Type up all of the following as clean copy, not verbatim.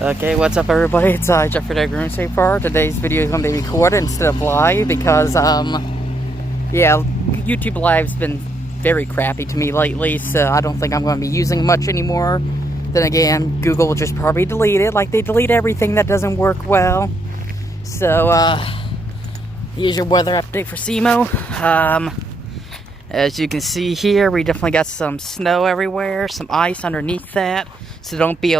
Okay, what's up everybody? It's Jeffrey the Runescapefar. Today's video is going to be recorded instead of live because, yeah, YouTube Live's been very crappy to me lately, so I don't think I'm going to be using much anymore. Then again, Google will just probably delete it, like they delete everything that doesn't work well. So, here's your weather update for semo. As you can see here, we definitely got some snow everywhere, some ice underneath that. So don't be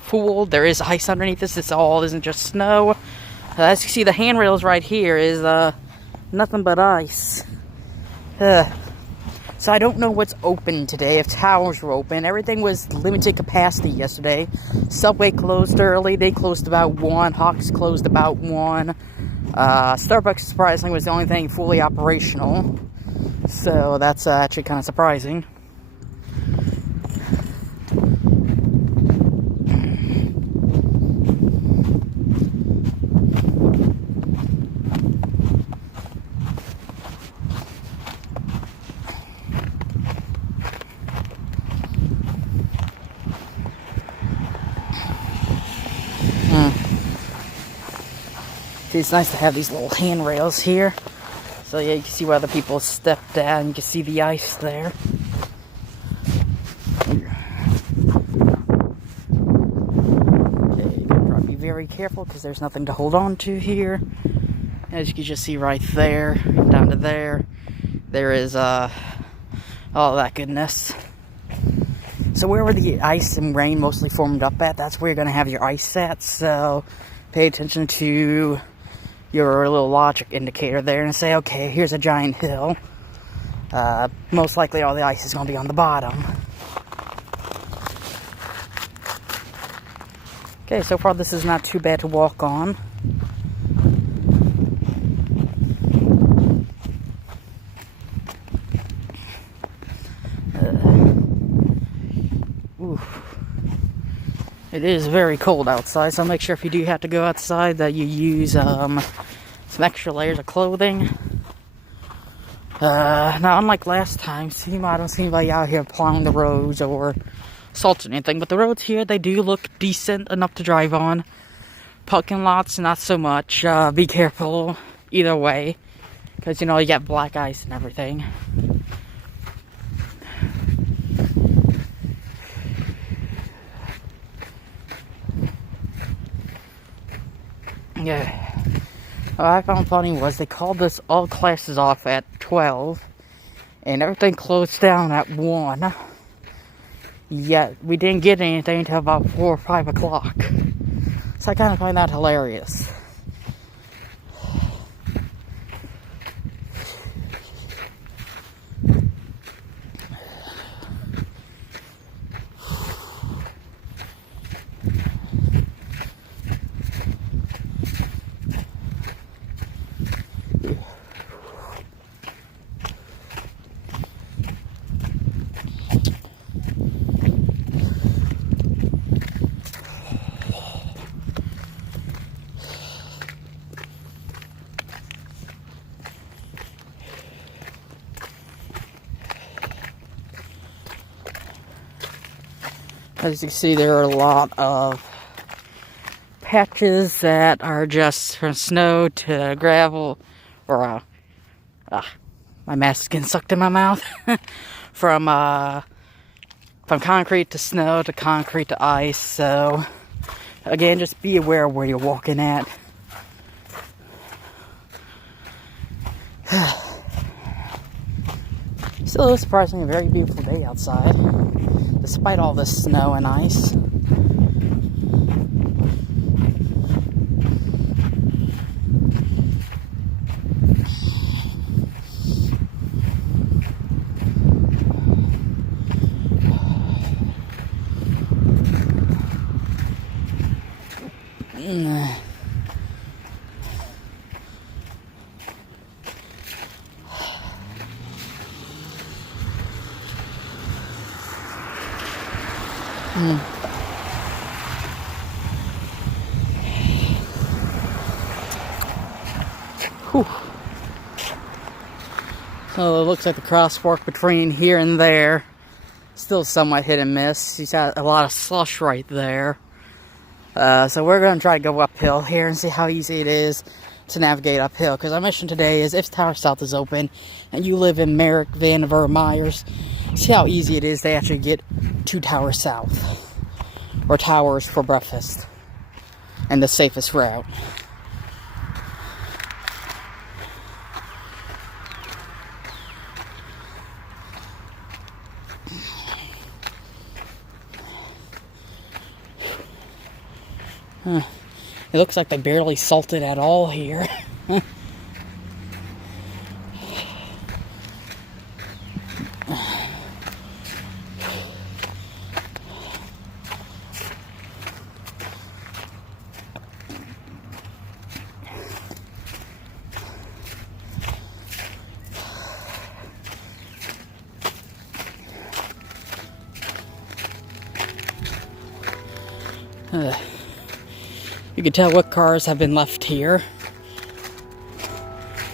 fooled. There is ice underneath this. This all isn't just snow. As you see, the handrails right here is nothing but ice. So I don't know what's open today. If towers were open, everything was limited capacity yesterday. Subway closed early. They closed about 1. Hawks closed about 1. Starbucks, surprisingly, was the only thing fully operational. So that's actually kind of surprising. It's nice to have these little handrails here. So yeah, you can see where other people stepped down. You can see the ice there. Okay, you gotta be very careful because there's nothing to hold on to here. As you can just see right there, down to there, there is all that goodness. So wherever the ice and rain mostly formed up at, that's where you're gonna have your ice at. So pay attention to your little logic indicator there and say, okay, here's a giant hill. Most likely all the ice is going to be on the bottom. Okay, so far this is not too bad to walk on. It is very cold outside, so make sure if you do have to go outside that you use some extra layers of clothing. Now, unlike last time, I don't see anybody out here plowing the roads or salting anything, but the roads here, they do look decent enough to drive on. Parking lots, not so much. Be careful either way, because, you know, you got black ice and everything. Yeah. What I found funny was they called us all classes off at 12, and everything closed down at 1. Yet we didn't get anything until about 4 or 5 o'clock. So I kind of find that hilarious. As you can see, there are a lot of patches that are just from snow to gravel, or my mask is getting sucked in my mouth. from concrete to snow to concrete to ice. So again, just be aware of where you're walking at. Still a surprisingly very beautiful day outside, despite all the snow and ice. Whew. So it looks like the crosswalk between here and there still somewhat hit and miss. He's got a lot of slush right there. So we're going to try to go uphill here and see how easy it is to navigate uphill. Because our mission today is, if Tower South is open and you live in Merrick, Vandiver, Myers, see how easy it is to actually get to Tower South. Or Towers for breakfast. And the safest route. Huh. It looks like they barely salted at all here. You can tell what cars have been left here.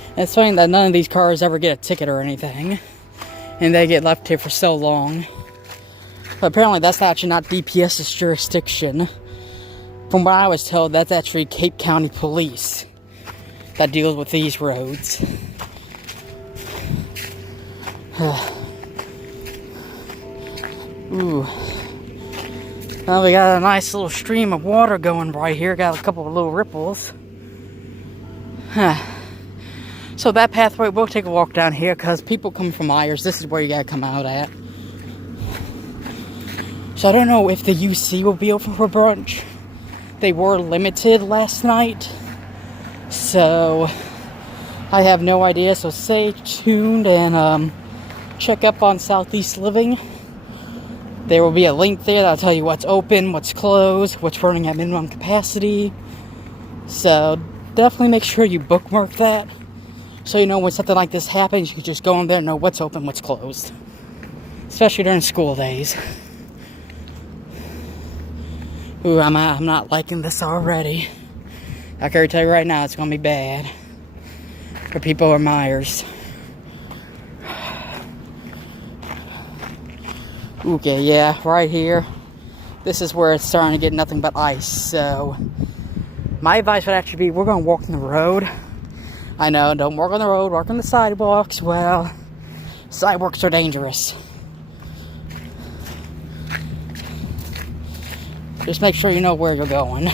And it's funny that none of these cars ever get a ticket or anything. And they get left here for so long. But apparently that's actually not DPS's jurisdiction. From what I was told, that's actually Cape County Police that deals with these roads. Ooh. Well, we got a nice little stream of water going right here. Got a couple of little ripples. So that pathway, we'll take a walk down here because people come from Myers. This is where you gotta come out at. So I don't know if the UC will be open for brunch. They were limited last night. So I have no idea. So stay tuned and check up on Southeast Living. There will be a link there that'll tell you what's open, what's closed, what's running at minimum capacity. So definitely make sure you bookmark that. So you know when something like this happens, you can just go in there and know what's open, what's closed. Especially during school days. Ooh, I'm not liking this already. I can tell you right now, it's going to be bad. For people in Myers. Okay, yeah, right here. This is where it's starting to get nothing but ice, so my advice would actually be, we're going to walk on the road. I know, don't walk on the road, walk on the sidewalks. Well, sidewalks are dangerous. Just make sure you know where you're going.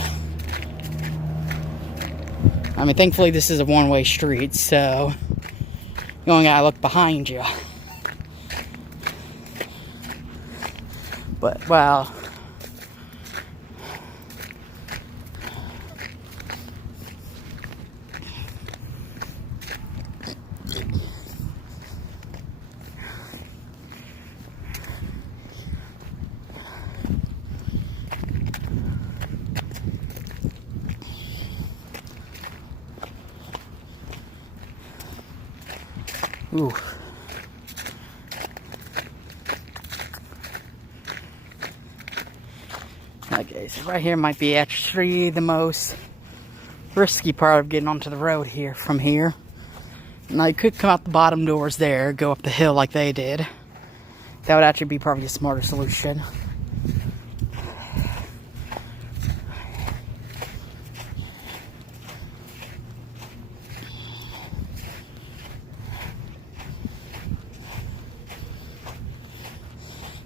I mean, thankfully this is a one-way street, so you only gotta look behind you. But, wow. Ooh. Okay, so right here might be actually the most risky part of getting onto the road here from here. Now you could come out the bottom doors there, go up the hill like they did. That would actually be probably a smarter solution.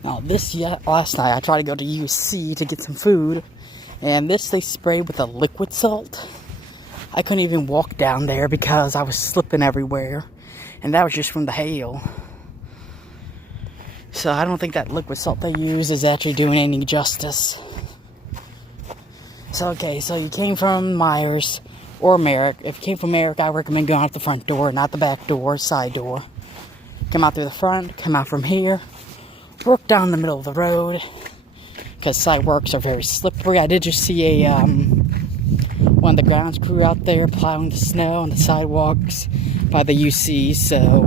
Now last night I tried to go to UC to get some food, and this they sprayed with a liquid salt. I couldn't even walk down there because I was slipping everywhere, and that was just from the hail. So I don't think that liquid salt they use is actually doing any justice. So okay, so you came from Myers or Merrick. If you came from Merrick, I recommend going out the front door, not the back door, side door. Come out through the front, come out from here. Work down the middle of the road, because sidewalks are very slippery. I did just see a one of the grounds crew out there plowing the snow on the sidewalks by the UC, so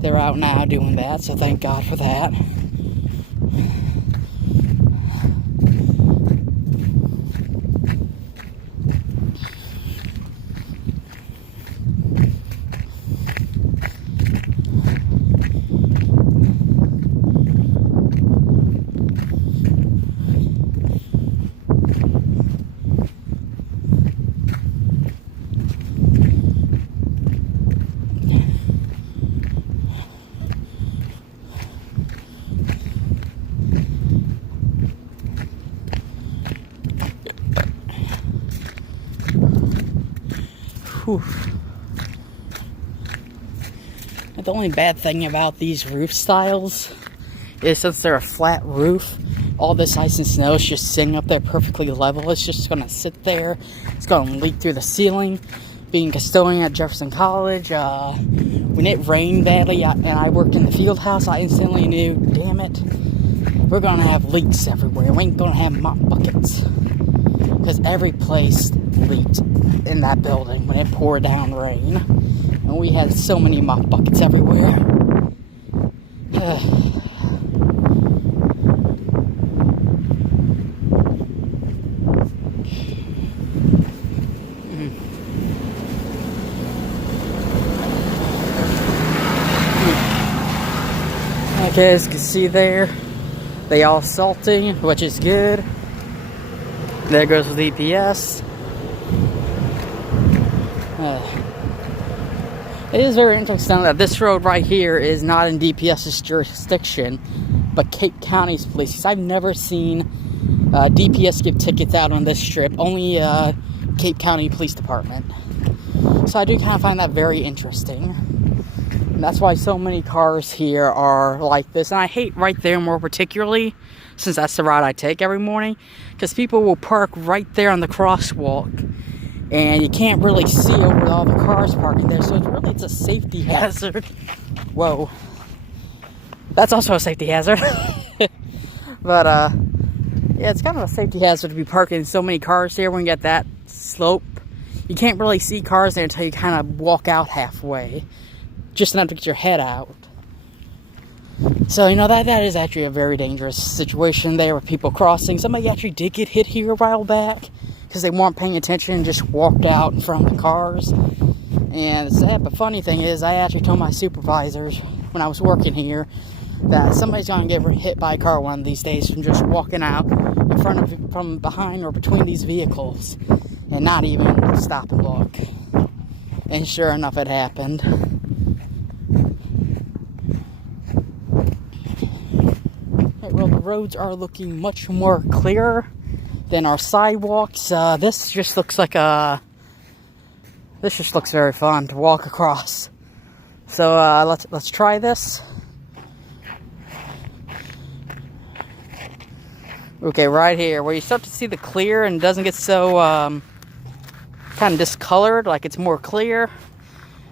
they're out now doing that, so thank God for that. Whew. The only bad thing about these roof styles is since they're a flat roof, all this ice and snow is just sitting up there perfectly level. It's just going to sit there. It's going to leak through the ceiling. Being a custodian at Jefferson College, when it rained badly and I worked in the field house, I instantly knew, damn it, we're going to have leaks everywhere. We ain't going to have mop buckets. Because every place leaked in that building when it poured down rain. And we had so many mop buckets everywhere. Okay, as you can see there, they all salting, which is good. There goes with EPS. It is very interesting that this road right here is not in DPS's jurisdiction, but Cape County's police. Because I've never seen DPS give tickets out on this strip, only Cape County Police Department. So I do kind of find that very interesting. And that's why so many cars here are like this. And I hate right there more particularly, since that's the route I take every morning, because people will park right there on the crosswalk. And you can't really see over all the cars parking there, so it's a safety hazard. Whoa. That's also a safety hazard. But, yeah, it's kind of a safety hazard to be parking so many cars here when you get that slope. You can't really see cars there until you kind of walk out halfway. Just enough to get your head out. So, you know, that is actually a very dangerous situation there with people crossing. Somebody actually did get hit here a while back because they weren't paying attention and just walked out in front of the cars. And the sad but funny thing is, I actually told my supervisors when I was working here that somebody's going to get hit by a car one of these days from just walking out in front of, from behind or between these vehicles and not even stop and look. And sure enough, it happened. Well, the roads are looking much more clear than our sidewalks. This just looks like this just looks very fun to walk across. So let's try this. Okay, right here where you start to see the clear and it doesn't get so kind of discolored, like it's more clear.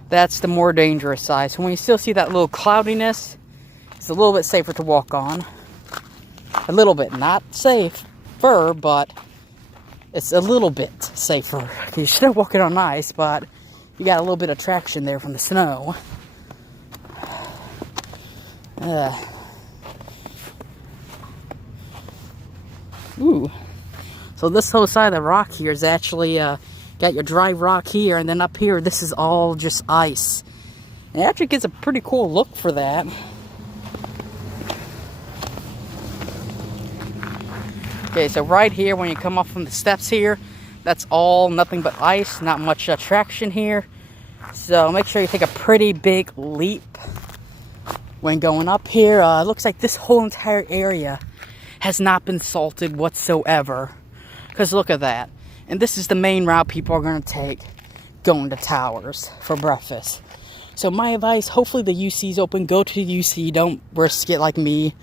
That's the more dangerous side. So when you still see that little cloudiness, it's a little bit safer to walk on. A little bit, not safer, but it's a little bit safer. You're still walking on ice, but you got a little bit of traction there from the snow. Ooh. So this whole side of the rock here is actually got your dry rock here, and then up here, this is all just ice. And it actually gets a pretty cool look for that. Okay, so right here, when you come off from the steps here, that's all nothing but ice, not much traction here. So make sure you take a pretty big leap when going up here. It looks like this whole entire area has not been salted whatsoever. Because look at that. And this is the main route people are going to take going to Towers for breakfast. So my advice, hopefully the UC's open. Go to the UC. Don't risk it like me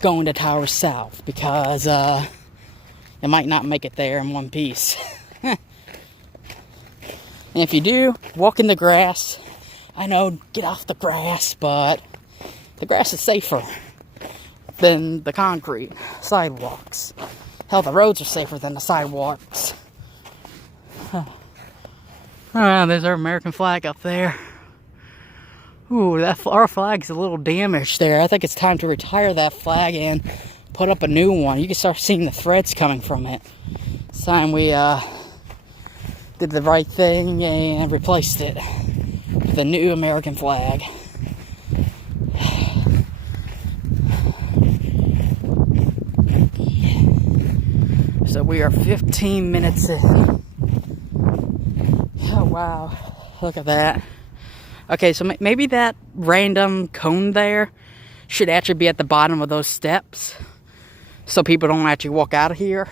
going to Towers South. Because it might not make it there in one piece. And if you do, walk in the grass. I know, get off the grass, but the grass is safer than the concrete sidewalks. Hell, the roads are safer than the sidewalks. Oh, there's our American flag up there. Ooh, our flag's a little damaged there. I think it's time to retire that flag and put up a new one. You can start seeing the threads coming from it. It's time we did the right thing and replaced it with a new American flag. So we are 15 minutes in. Oh wow, look at that. Okay, so maybe that random cone there should actually be at the bottom of those steps, so people don't actually walk out of here.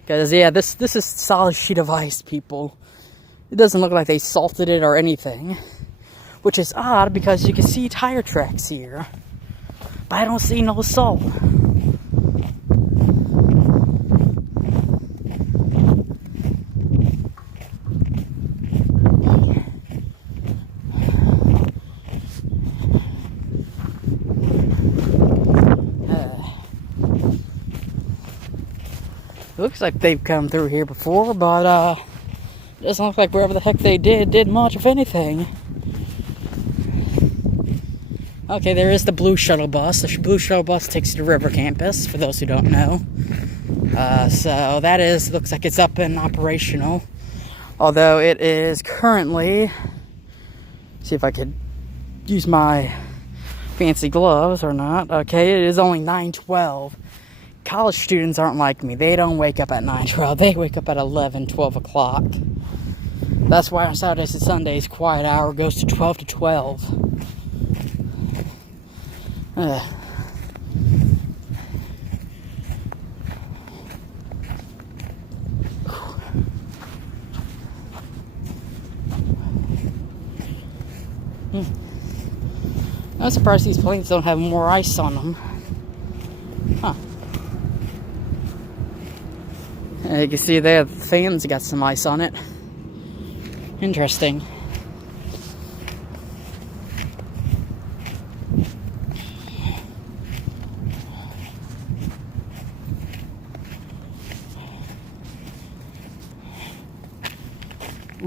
Because yeah, this is a solid sheet of ice, people. It doesn't look like they salted it or anything, which is odd because you can see tire tracks here, but I don't see no salt. It looks like they've come through here before, but it doesn't look like wherever the heck they did much of anything. Okay, there is the blue shuttle bus. The blue shuttle bus takes you to River Campus, for those who don't know. So that looks like it's up and operational. Although it is currently, see if I could use my fancy gloves or not. Okay, it is only 9:12. College students aren't like me. They don't wake up at 9:12. They wake up at 11, 12 o'clock. That's why on Saturdays and Sundays, quiet hour goes to 12 to 12. I'm surprised these planes don't have more ice on them. Huh. You can see there, the fans got some ice on it. Interesting.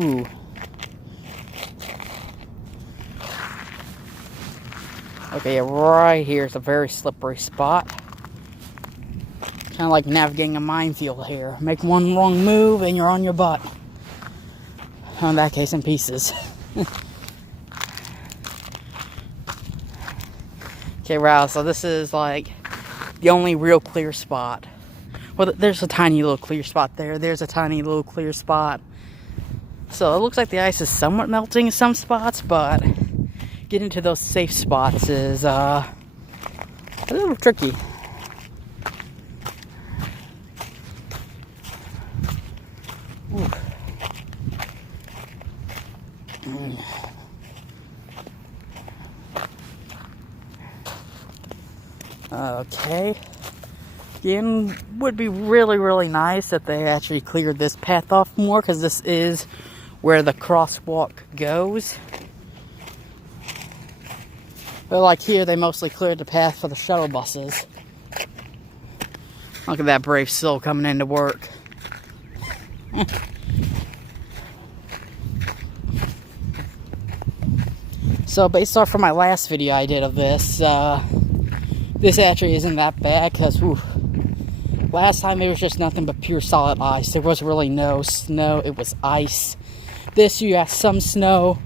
Ooh. Okay, right here is a very slippery spot. Kind of like navigating a minefield here. Make one wrong move and you're on your butt. In that case, in pieces. Okay, wow, so this is like the only real clear spot. Well, there's a tiny little clear spot there. There's a tiny little clear spot. So it looks like the ice is somewhat melting in some spots, but getting to those safe spots is a little tricky. Ooh. Okay. Again, would be really, really nice if they actually cleared this path off more, because this is where the crosswalk goes. But like here, they mostly cleared the path for the shuttle buses. Look at that brave soul coming into work. So based off from my last video I did of this, this actually isn't that bad, because last time it was just nothing but pure solid ice. There was really no snow, it was ice. This you have some snow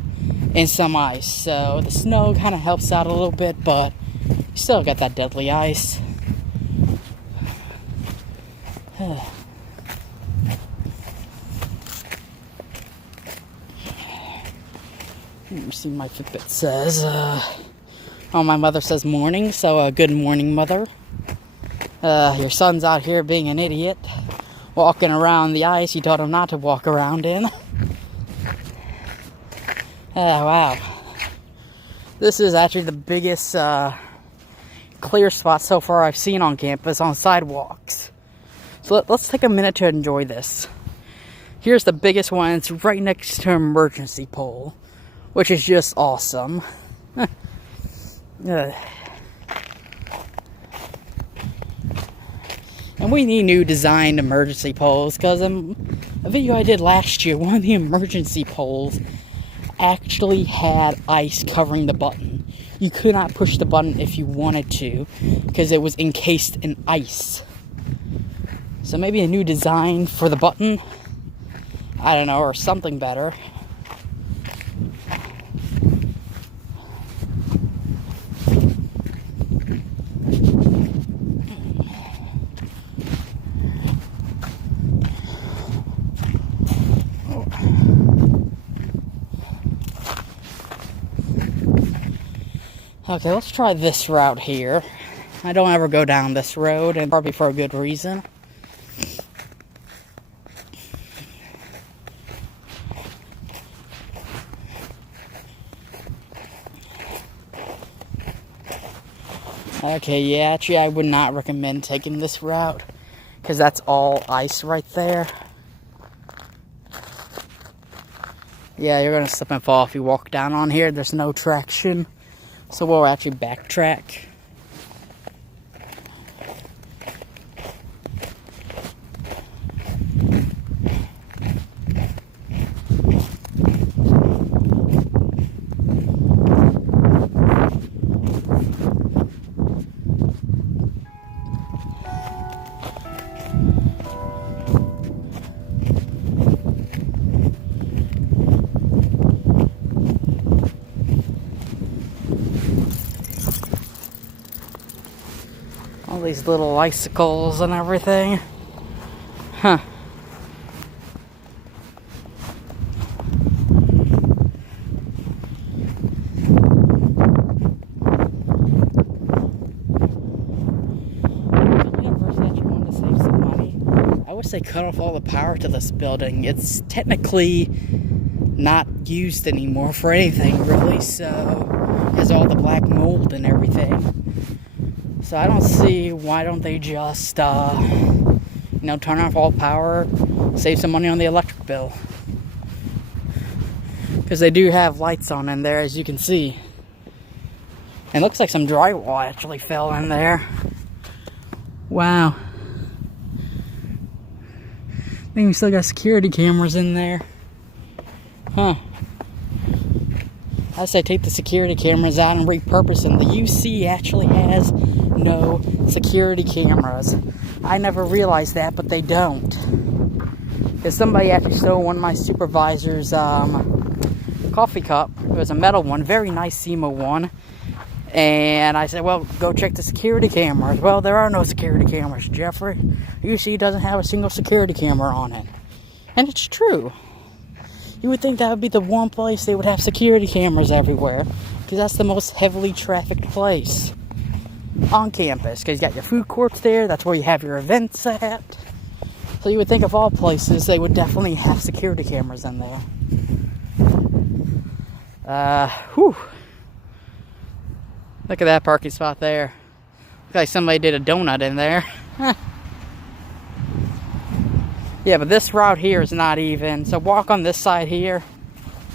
and some ice. So the snow kind of helps out a little bit, but you still got that deadly ice. Let me see, my Fitbit says, oh, my mother says morning, so good morning, mother. Your son's out here being an idiot, walking around the ice you told him not to walk around in. Wow. This is actually the biggest clear spot so far I've seen on campus on sidewalks. So let's take a minute to enjoy this. Here's the biggest one. It's right next to an emergency pole, which is just awesome. And we need new designed emergency poles, because a video I did last year, one of the emergency poles actually had ice covering the button. You could not push the button if you wanted to, because it was encased in ice. So maybe a new design for the button, I don't know, or something better. Okay, let's try this route here. I don't ever go down this road, and probably for a good reason. Okay, yeah, actually I would not recommend taking this route, because that's all ice right there. Yeah, you're gonna slip and fall if you walk down on here. There's no traction, so we'll actually backtrack. All these little icicles and everything. Huh. The university actually wanted to save some money. I wish they cut off all the power to this building. It's technically not used anymore for anything, really, so it has all the black mold and everything. So I don't see why don't they just, turn off all power, save some money on the electric bill. Because they do have lights on in there, as you can see. And it looks like some drywall actually fell in there. Wow. I think we still got security cameras in there. Huh. I say take the security cameras out and repurpose them. The UC actually has no security cameras. I never realized that, but they don't. Because somebody actually stole one of my supervisor's coffee cup. It was a metal one, very nice semo one. And I said, well, go check the security cameras. Well, there are no security cameras, Jeffrey. UC doesn't have a single security camera on it. And it's true. You would think that would be the one place they would have security cameras everywhere, because that's the most heavily trafficked place on campus, because you got your food courts there, that's where you have your events at. So you would think of all places they would definitely have security cameras in there. Whew. Look at that parking spot there. Looks like somebody did a donut in there. Yeah, but this route here is not even. So walk on this side here.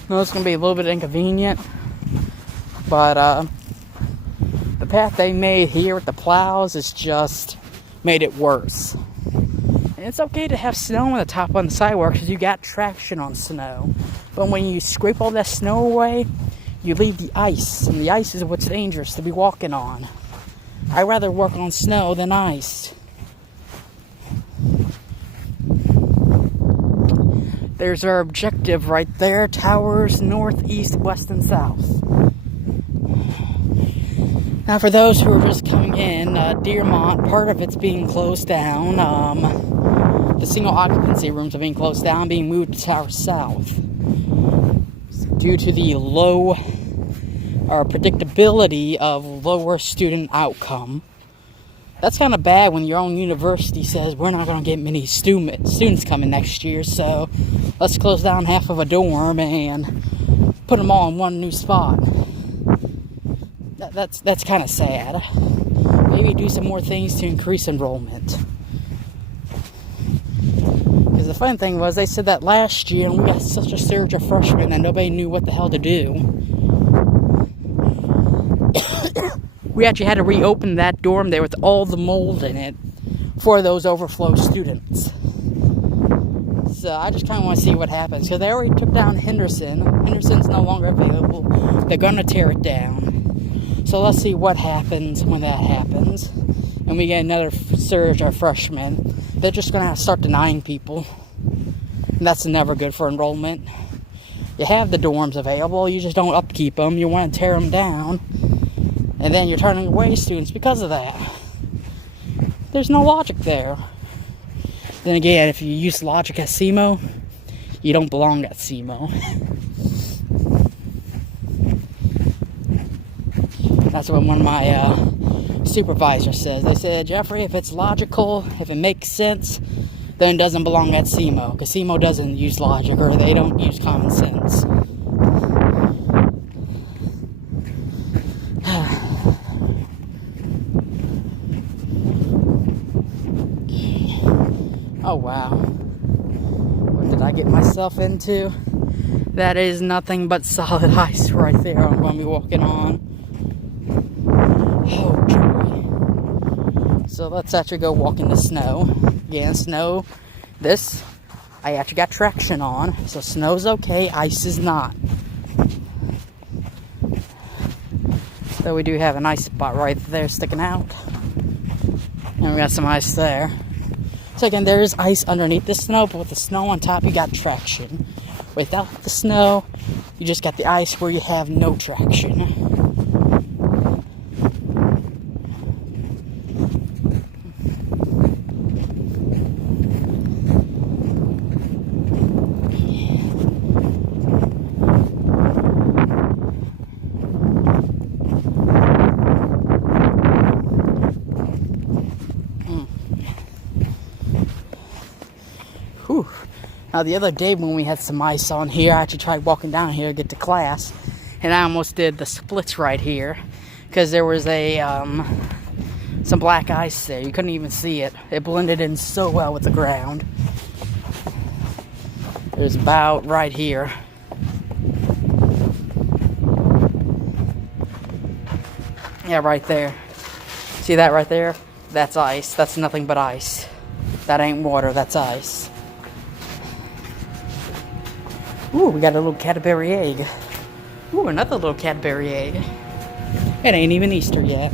I know it's going to be a little bit inconvenient. But the path they made here with the plows is just made it worse. And it's okay to have snow on the top on the sidewalk because you got traction on snow. But when you scrape all that snow away, you leave the ice. And the ice is what's dangerous to be walking on. I'd rather walk on snow than ice. There's our objective right there. Towers north, east, west, and south. Now for those who are just coming in, Dearmont, part of it's being closed down. The single occupancy rooms are being closed down, being moved to Tower South. Due to the low predictability of lower student outcome. That's kind of bad when your own university says we're not going to get many students coming next year, so let's close down half of a dorm and put them all in one new spot. That's kind of sad. Maybe do some more things to increase enrollment. Because the fun thing was, they said that last year, and we got such a surge of freshmen that nobody knew what the hell to do. We actually had to reopen that dorm there with all the mold in it for those overflow students. So I just kind of want to see what happens. So they already took down Henderson. Henderson's no longer available. They're going to tear it down. So let's see what happens when that happens. And we get another surge of freshmen. They're just going to have to start denying people. And that's never good for enrollment. You have the dorms available. You just don't upkeep them. You want to tear them down. And then you're turning away students because of that. There's no logic there. Then again, if you use logic at semo, you don't belong at semo. That's what one of my supervisors says. They said, Jeffrey, if it's logical, if it makes sense, then it doesn't belong at semo. Because semo doesn't use logic, or they don't use common sense. did I get myself into? That is nothing but solid ice right there I'm going to be walking on. Oh, joy. So let's actually go walk in the snow. Again, snow. This, I actually got traction on. So snow's okay, ice is not. So we do have an ice spot right there sticking out. And we got some ice there. So again, there is ice underneath the snow, but with the snow on top, you got traction. Without the snow, you just got the ice where you have no traction. Whew. Now the other day when we had some ice on here, I actually tried walking down here to get to class, and I almost did the splits right here because there was a some black ice there. You couldn't even see it. It blended in so well with the ground. It was about right here. Yeah, right there. See that right there? That's ice. That's nothing but ice. That ain't water, that's ice. Ooh, we got a little Cadbury egg. Ooh, another little Cadbury egg. It ain't even Easter yet.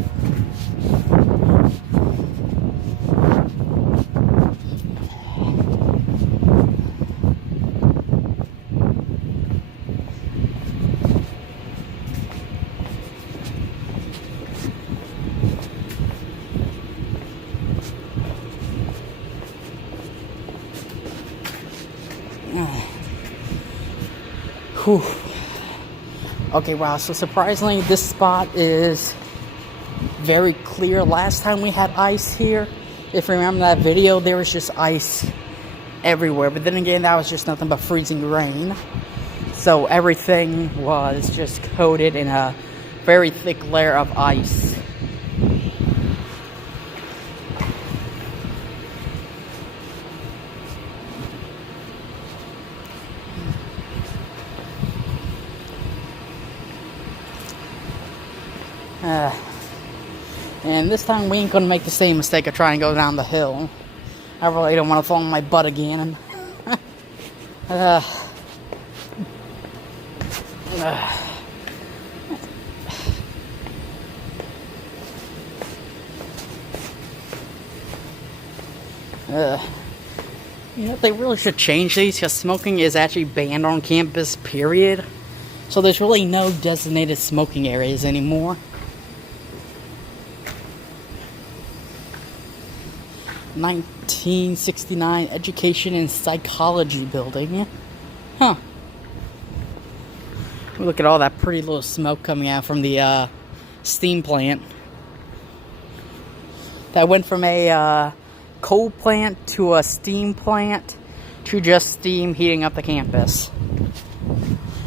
Whew. Okay, wow, so surprisingly, this spot is very clear. Last time we had ice here, if you remember that video, there was just ice everywhere. But then again, that was just nothing but freezing rain. So everything was just coated in a very thick layer of ice. And this time we ain't gonna make the same mistake of trying to go down the hill. I really don't want to fall on my butt again. You know, they really should change these because smoking is actually banned on campus, period. So there's really no designated smoking areas anymore. (1969) Education and Psychology Building. Huh. Look at all that pretty little smoke coming out from the steam plant. That went from a coal plant to a steam plant to just steam heating up the campus.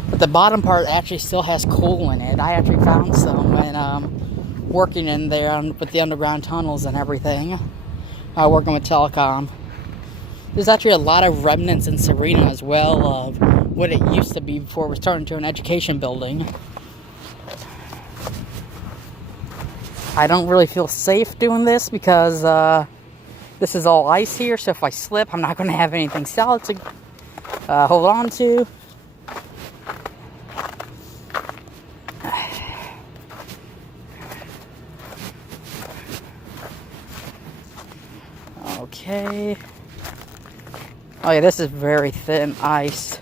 But the bottom part actually still has coal in it. I actually found some when working in there with the underground tunnels and everything. Working with telecom. There's actually a lot of remnants in Serena as well of what it used to be before it was turned into an education building. I don't really feel safe doing this because this is all ice here, so if I slip, I'm not going to have anything solid to hold on to. Okay. Oh yeah, this is very thin ice.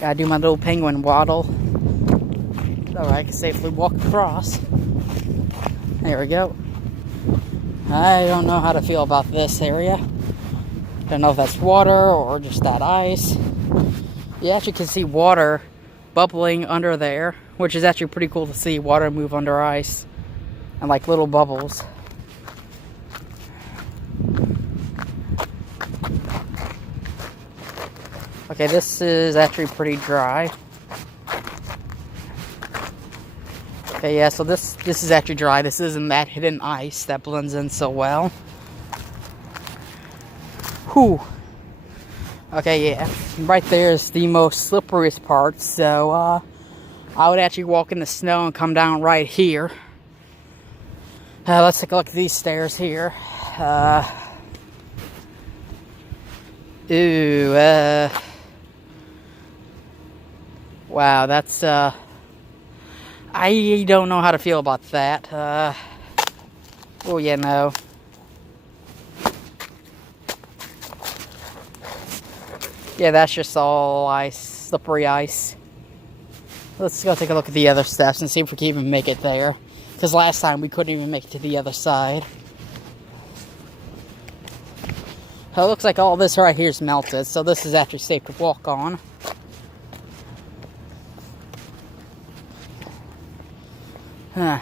Gotta do my little penguin waddle so I can safely walk across. There we go. I don't know how to feel about this area. Don't know if that's water or just that ice. You actually can see water bubbling under there, which is actually pretty cool to see water move under ice. And like little bubbles. Okay, this is actually pretty dry. Okay, yeah, so this is actually dry. This isn't that hidden ice that blends in so well. Whew. Okay, yeah. Right there is the most slipperiest part, so, I would actually walk in the snow and come down right here. Let's take a look at these stairs here. Wow, that's, I don't know how to feel about that. Oh, yeah, no. Yeah, that's just all ice, slippery ice. Let's go take a look at the other steps and see if we can even make it there. Because last time we couldn't even make it to the other side. So it looks like all this right here is melted, so this is actually safe to walk on. Huh.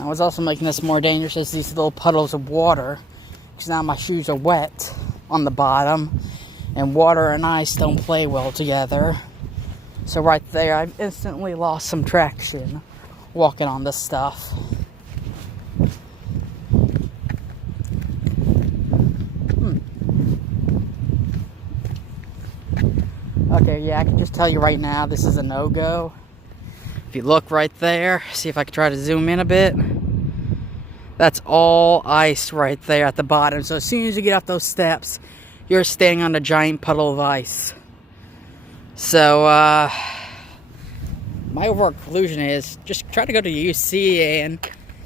What's also making this more dangerous is these little puddles of water, because now my shoes are wet on the bottom, and water and ice don't play well together. So right there, I've instantly lost some traction walking on this stuff. Okay, yeah, I can just tell you right now, this is a no-go. If you look right there, see if I can try to zoom in a bit. That's all ice right there at the bottom. So as soon as you get off those steps, you're standing on a giant puddle of ice. So, my overall conclusion is just try to go to UC and,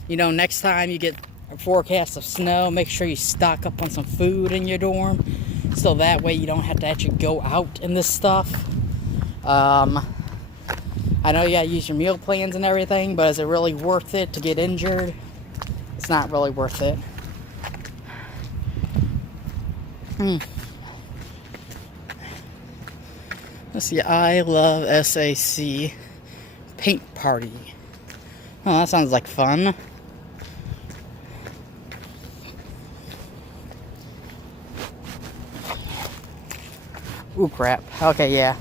you know, next time you get a forecast of snow, make sure you stock up on some food in your dorm. So that way you don't have to actually go out in this stuff. I know you gotta use your meal plans and everything, but is it really worth it to get injured? It's not really worth it. Let's see, I love SAC paint party. Oh, that sounds like fun. Ooh, crap. Okay, yeah.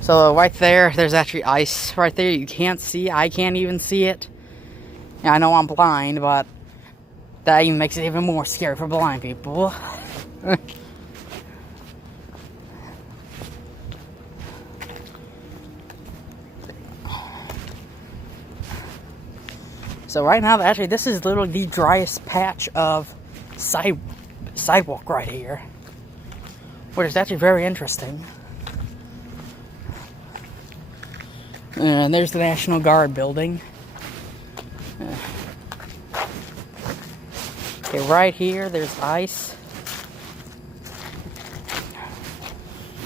So right there, there's actually ice right there. You can't see. I can't even see it. Yeah, I know I'm blind, but that even makes it even more scary for blind people. So right now, actually, this is literally the driest patch of sidewalk right here, which is actually very interesting. And there's the National Guard building. Okay, right here, there's ice.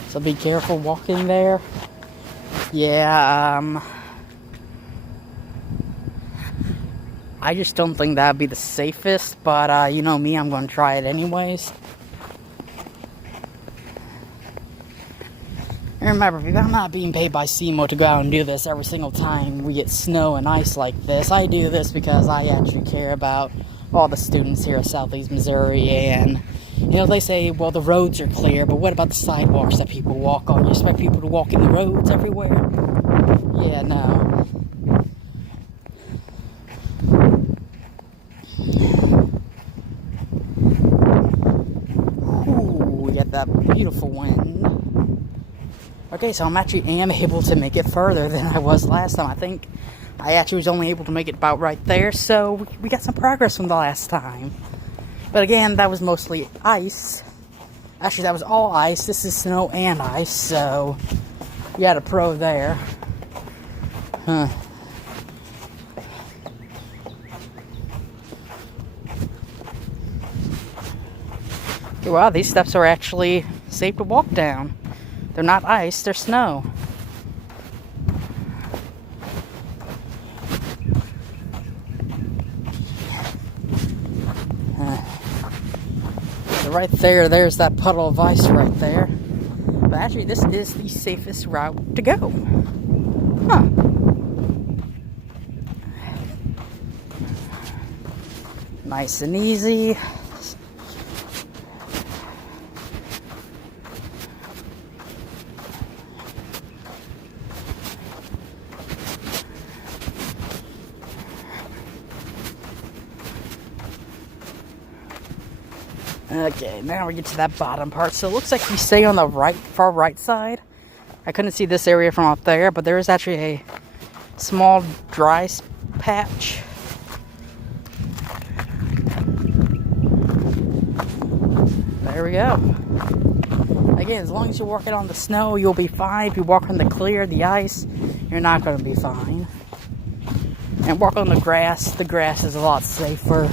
So be careful walking there. Yeah, I just don't think that'd be the safest, but, you know me, I'm going to try it anyways. And remember, I'm not being paid by semo to go out and do this every single time we get snow and ice like this. I do this because I actually care about all the students here at Southeast Missouri, and, you know, they say, well, the roads are clear, but what about the sidewalks that people walk on? You expect people to walk in the roads everywhere? Yeah, no. Ooh, we got that beautiful wind. Okay, so I'm actually able to make it further than I was last time. I think I actually was only able to make it about right there, so we got some progress from the last time. But again, that was mostly ice. Actually, that was all ice. This is snow and ice, so we got a pro there. Huh. Okay, wow, these steps are actually safe to walk down. They're not ice, they're snow. So right there, there's that puddle of ice right there. But actually, this is the safest route to go. Huh. Nice and easy. Okay, now we get to that bottom part. So it looks like we stay on the far right side. I couldn't see this area from up there, but there is actually a small dry patch. There we go. Again, as long as you're walking on the snow, you'll be fine. If you walk on the clear, the ice, you're not going to be fine. And walk on the grass is a lot safer.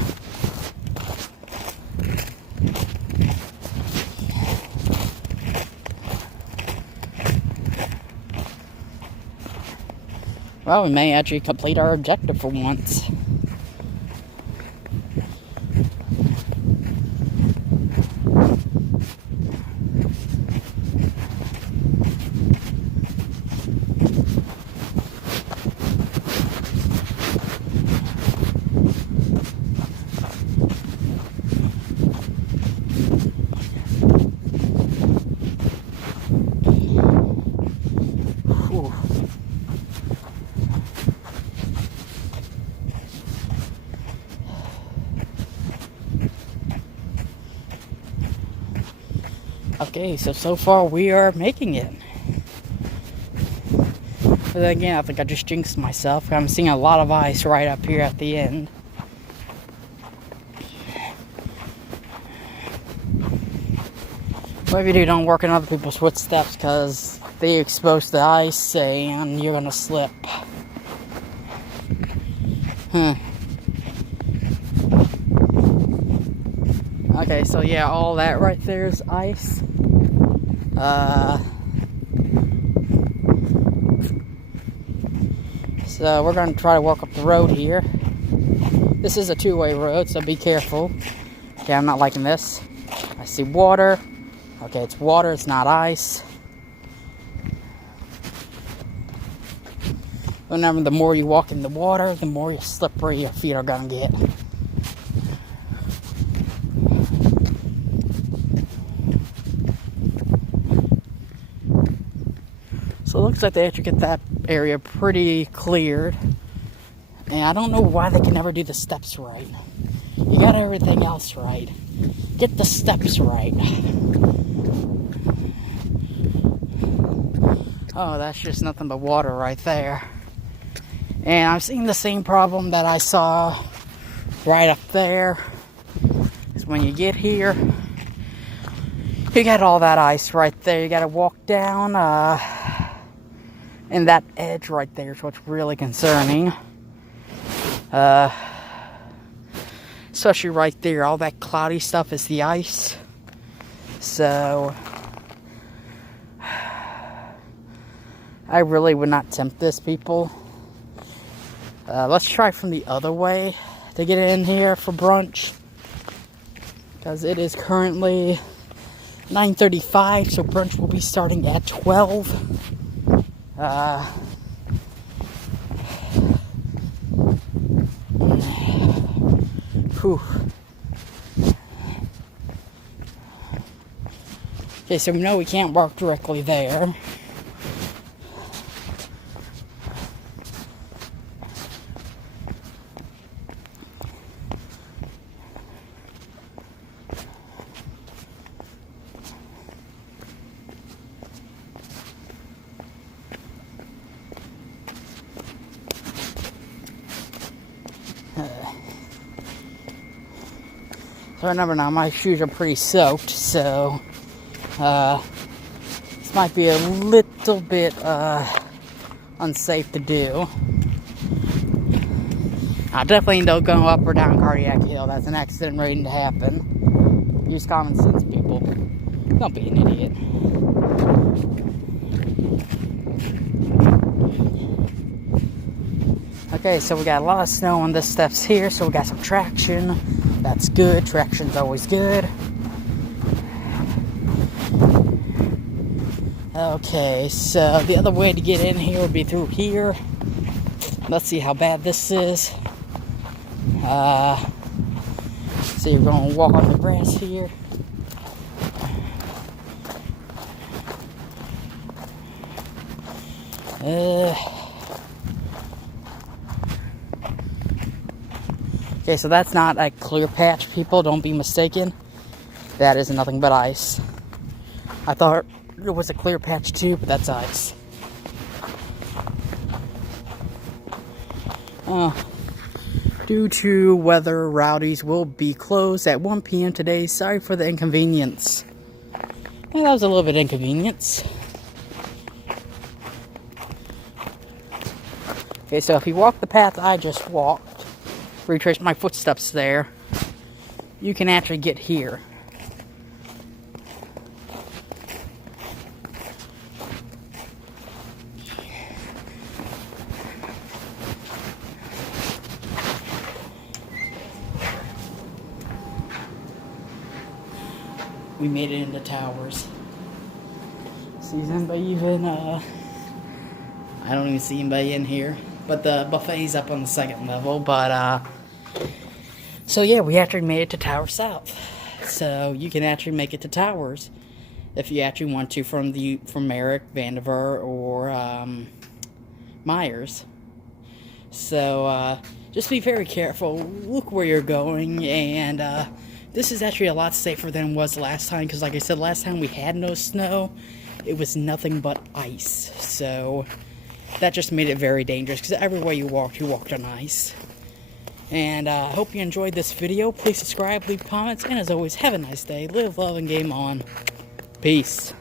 Well, we may actually complete our objective for once. Whew. Okay, so far we are making it. But then again, I think I just jinxed myself. I'm seeing a lot of ice right up here at the end. Whatever you do, don't work in other people's footsteps because they expose the ice and you're gonna slip. Okay, so yeah, all that right there is ice. So we're going to try to walk up the road here. This is a two-way road, so be careful. Okay, I'm not liking this. I see water. Okay, it's water, it's not ice. Remember, the more you walk in the water, the more slippery your feet are going to get. So it looks like they actually get that area pretty cleared. And I don't know why they can never do the steps right. You got everything else right. Get the steps right. Oh, that's just nothing but water right there. And I'm seeing the same problem that I saw right up there. Is when you get here, you got all that ice right there. You got to walk down. And that edge right there is what's really concerning. Especially right there, all that cloudy stuff is the ice. So I really would not tempt this, people. Let's try from the other way to get in here for brunch. Because it is currently 9:35, so brunch will be starting at 12. Whew. Okay, so we know we can't walk directly there. So remember now, my shoes are pretty soaked, so this might be a little bit unsafe to do. I definitely don't go up or down Cardiac Hill. That's an accident waiting to happen. Use common sense, people. Don't be an idiot. Okay, so we got a lot of snow on the steps here, so we got some traction. That's good. Traction's always good. Okay, so the other way to get in here would be through here. Let's see how bad this is. So you're going to walk on the grass here. Okay, so that's not a clear patch, people. Don't be mistaken. That is nothing but ice. I thought it was a clear patch too, but that's ice. Due to weather, Rowdy's will be closed at 1 p.m. today. Sorry for the inconvenience. Well, that was a little bit inconvenience. Okay, so if you walk the path I just walked, retrace my footsteps there, you can actually get here. We made it into Towers. See anybody even, I don't even see anybody in here. But the buffet's up on the second level, but, so yeah, we actually made it to Tower South. So you can actually make it to Towers if you actually want to from Merrick, Vandiver, or, Myers. So, just be very careful, look where you're going, and, this is actually a lot safer than it was last time, because like I said, last time we had no snow, it was nothing but ice, so that just made it very dangerous, because everywhere you walked on ice. And I hope you enjoyed this video. Please subscribe, leave comments, and as always, have a nice day, live, love, and game on. Peace.